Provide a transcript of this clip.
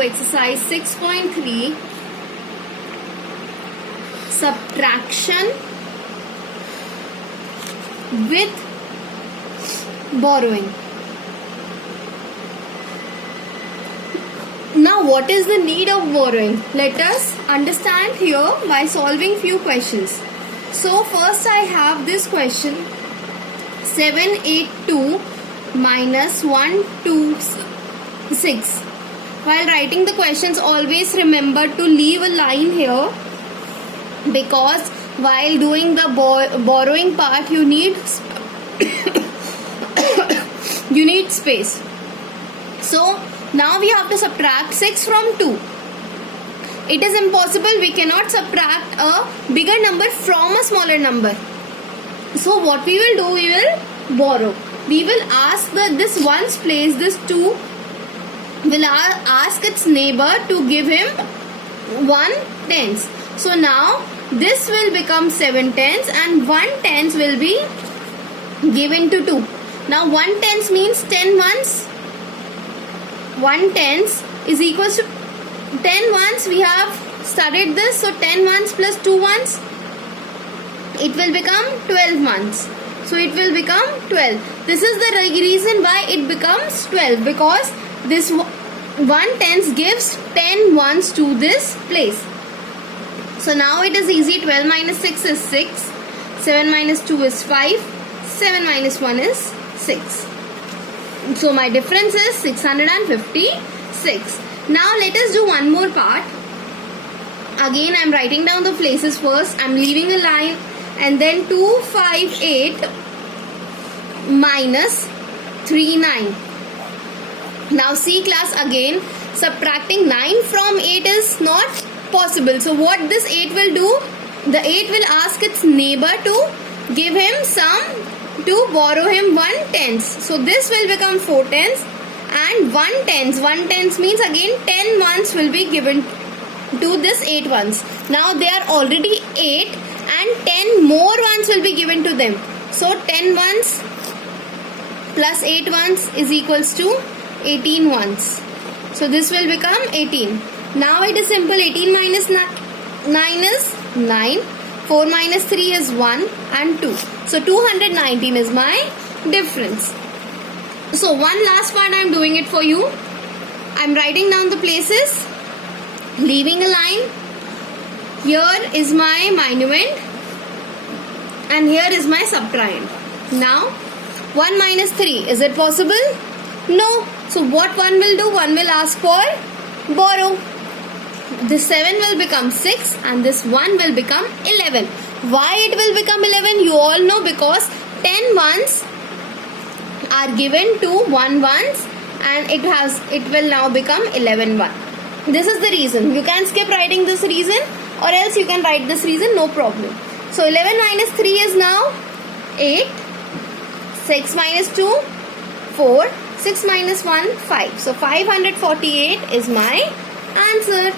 to exercise 6.3, subtraction with borrowing. Now what is the need of borrowing? Let us understand here by solving few questions. So first I have this question, 782 minus 126. While writing the questions, always remember to leave a line here, because while doing the borrowing part you need you need space. So now we have to subtract 6 from 2. It is impossible, we cannot subtract a bigger number from a smaller number. So what we will do, we will borrow. We will ask this ones place, this 2 will ask its neighbor to give him 1 tens. So now this will become 7 tens and 1 tens will be given to 2. Now 1 tens means 10 ones. 1 tens is equals to 10 ones. We have studied this. So 10 ones plus 2 ones, it will become 12 ones. So it will become 12. This is the reason why it becomes 12, because this 1 tens gives 10 ones to this place. So now it is easy. 12 minus 6 is 6. 7 minus 2 is 5. 7 minus 1 is 6. So my difference is 656. Now let us do one more part. Again I am writing down the places first. I am leaving a line, and then 258 minus 39. Now see class, again subtracting 9 from 8 is not possible. So what this 8 will do, the 8 will ask its neighbor to give him some, to borrow him 1 tens. So this will become 4 tens and 1 tens. 1 tens means again 10 ones will be given to this 8 ones. Now they are already 8 and 10 more ones will be given to them. So 10 ones plus 8 ones is equals to 18 ones. So this will become 18. Now it is simple. 18 minus 9 is 9. 4 minus 3 is 1 and 2. So 219 is my difference. So one last part I am doing it for you. I am writing down the places, leaving a line. Here is my minuend and here is my subtrahend. Now 1 minus 3, is it possible? No. So what 1 will do? 1 will ask for borrow. This 7 will become 6 and this 1 will become 11. Why it will become 11? You all know, because 10 ones are given to 1 ones and it will now become 11 1. This is the reason. You can skip writing this reason, or else you can write this reason, no problem. So 11 minus 3 is now 8. 6 minus 2, 4. 6 minus 1, 5. So 548 is my answer.